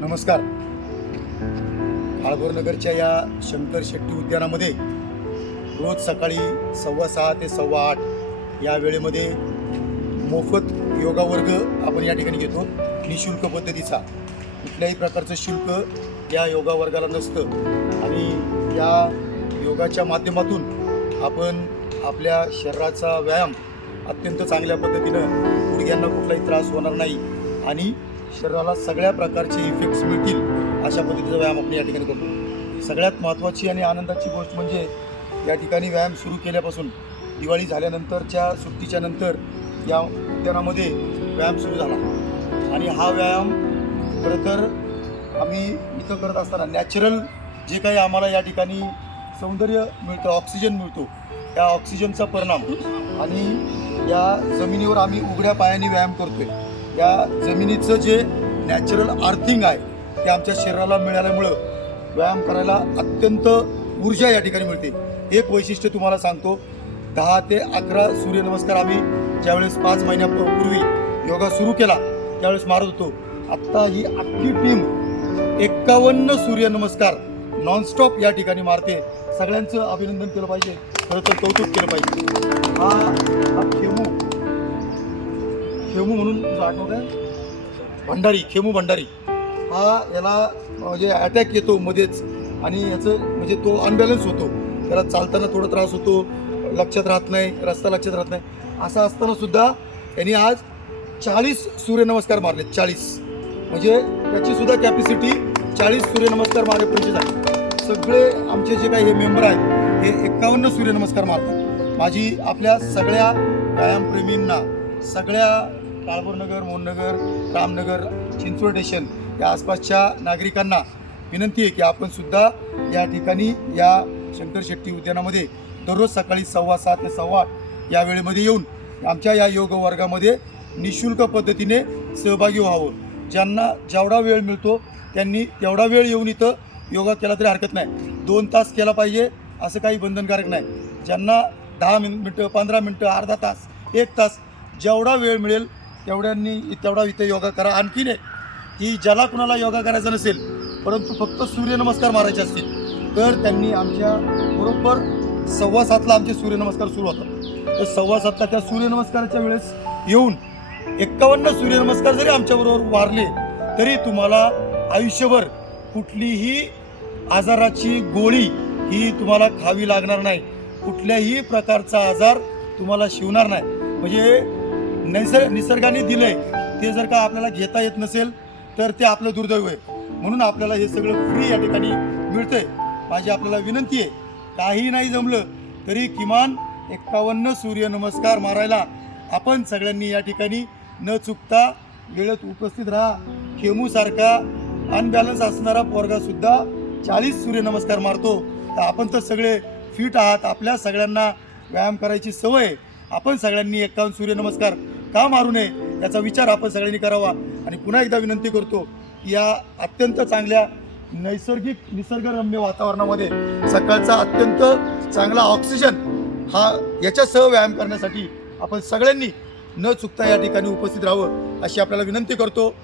नमस्कार. नगरच्या या शंकर शेट्टी उद्यानामध्ये रोज सकाळी सव्वा सहा ते सव्वा आठ या वेळेमध्ये मोफत योगा वर्ग आपण या ठिकाणी घेतो. निशुल्क पद्धतीचा. कुठल्याही प्रकारचं शुल्क या योगा वर्गाला नसतं. आणि या योगाच्या माध्यमातून आपण आपल्या शरीराचा व्यायाम अत्यंत चांगल्या पद्धतीनं गुडघ्यांना कुठलाही त्रास होणार नाही. आणि शरीराला सगळ्या प्रकारचे इफेक्ट्स मिळतील अशा पद्धतीचा व्यायाम आपण या ठिकाणी करतो. सगळ्यात महत्त्वाची आणि आनंदाची गोष्ट म्हणजे या ठिकाणी व्यायाम सुरू केल्यापासून दिवाळी झाल्यानंतरच्या सुट्टीच्या नंतर या उद्यानामध्ये व्यायाम सुरू झाला. आणि हा व्यायाम खरं तर आम्ही इथं करत असताना नॅचरल जे काही आम्हाला या ठिकाणी सौंदर्य मिळतं ऑक्सिजन मिळतो त्या ऑक्सिजनचा परिणाम आणि या जमिनीवर आम्ही उघड्या पायाने व्यायाम करतोय. या जमिनीचं जे नॅचरल आर्थिंग आहे ते आमच्या शरीराला मिळाल्यामुळं व्यायाम करायला अत्यंत ऊर्जा या ठिकाणी मिळते. एक वैशिष्ट्य तुम्हाला सांगतो दहा ते अकरा सूर्यनमस्कार आम्ही ज्यावेळेस पाच महिन्यापूर्वी योगा सुरू केला त्यावेळेस मारत होतो. आत्ता ही अख्खी टीम एक्कावन्न सूर्यनमस्कार नॉनस्टॉप या ठिकाणी मारते. सगळ्यांचं अभिनंदन केलं पाहिजे. खरं तर कौतुक केलं पाहिजे. हा हा खेमू खेमू म्हणून तुझं आठवत आहे भंडारी खेमू भंडारी. हा याला म्हणजे अटॅक येतो मध्येच. आणि याचं म्हणजे तो अनबॅलन्स होतो. त्याला चालताना थोडा त्रास होतो लक्षात राहत नाही रस्ता लक्षात राहत नाही. असं असताना सुद्धा त्यांनी आज चाळीस सूर्यनमस्कार मारले चाळीस. म्हणजे त्याची सुद्धा कॅपॅसिटी चाळीस सूर्यनमस्कार मारेपर्यंत झाली. सगळे आमचे जे काही हे मेंबर आहेत हे एक्कावन्न सूर्यनमस्कार मारतात. माझी आपल्या सगळ्या व्यायामप्रेमींना सगळ्या काळभोरनगर मोहननगर रामनगर चिंचवड स्टेशन या आसपासच्या नागरिकांना विनंती आहे की आपण सुद्धा या ठिकाणी या शंकर शेट्टी उद्यानामध्ये दररोज सकाळी सव्वा सात ते सव्वा आठ या वेळेमध्ये येऊन आमच्या या योग वर्गामध्ये निशुल्क पद्धतीने सहभागी व्हावं. ज्यांना जेवढा वेळ मिळतो त्यांनी तेवढा वेळ येऊन इथं योगा केला तरी हरकत नाही. दोन तास केला पाहिजे असं काही बंधनकारक नाही. ज्यांना दहा मिन मिनटं पंधरा मिनटं अर्धा तास एक तास जेवढा वेळ मिळेल तेवढ्यांनी तेवढा इथे योगा करा. आणखीन एक की ज्याला कुणाला योगा करायचा नसेल परंतु फक्त सूर्यनमस्कार मारायचे असतील तर त्यांनी आमच्या बरोबर सव्वा सातला आमचे सूर्यनमस्कार सुरू होतात. तर सव्वा सातला त्या सूर्यनमस्काराच्या वेळेस येऊन एक्कावन्न सूर्यनमस्कार जरी आमच्याबरोबर वारले तरी तुम्हाला आयुष्यभर कुठलीही आजाराची गोळी ही तुम्हाला खावी लागणार नाही. कुठल्याही प्रकारचा आजार तुम्हाला शिवणार नाही. म्हणजे नैसर्ग निसर्गाने दिलं आहे ते जर का आपल्याला घेता येत नसेल तर ते आपलं दुर्दैव आहे. म्हणून आपल्याला हे सगळं फ्री या ठिकाणी मिळतंय. माझी आपल्याला विनंती आहे काही नाही जमलं तरी किमान एक्कावन्न सूर्यनमस्कार मारायला आपण सगळ्यांनी या ठिकाणी न चुकता वेळेत उपस्थित राहा. खेमूसारखा अनबॅलन्स असणारा पोरगासुद्धा चाळीस सूर्यनमस्कार मारतो. तर आपण तर सगळे फिट आहात. आपल्या सगळ्यांना व्यायाम करायची सवय आहे. आपण सगळ्यांनी एकावन्न सूर्यनमस्कार का मारू नये याचा विचार आपण सगळ्यांनी करावा. आणि पुन्हा एकदा विनंती करतो या अत्यंत चांगल्या नैसर्गिक निसर्गरम्य वातावरणामध्ये सकाळचा अत्यंत चांगला ऑक्सिजन हा याच्यासह व्यायाम करण्यासाठी आपण सगळ्यांनी न चुकता या ठिकाणी उपस्थित राहावं अशी आपल्याला विनंती करतो.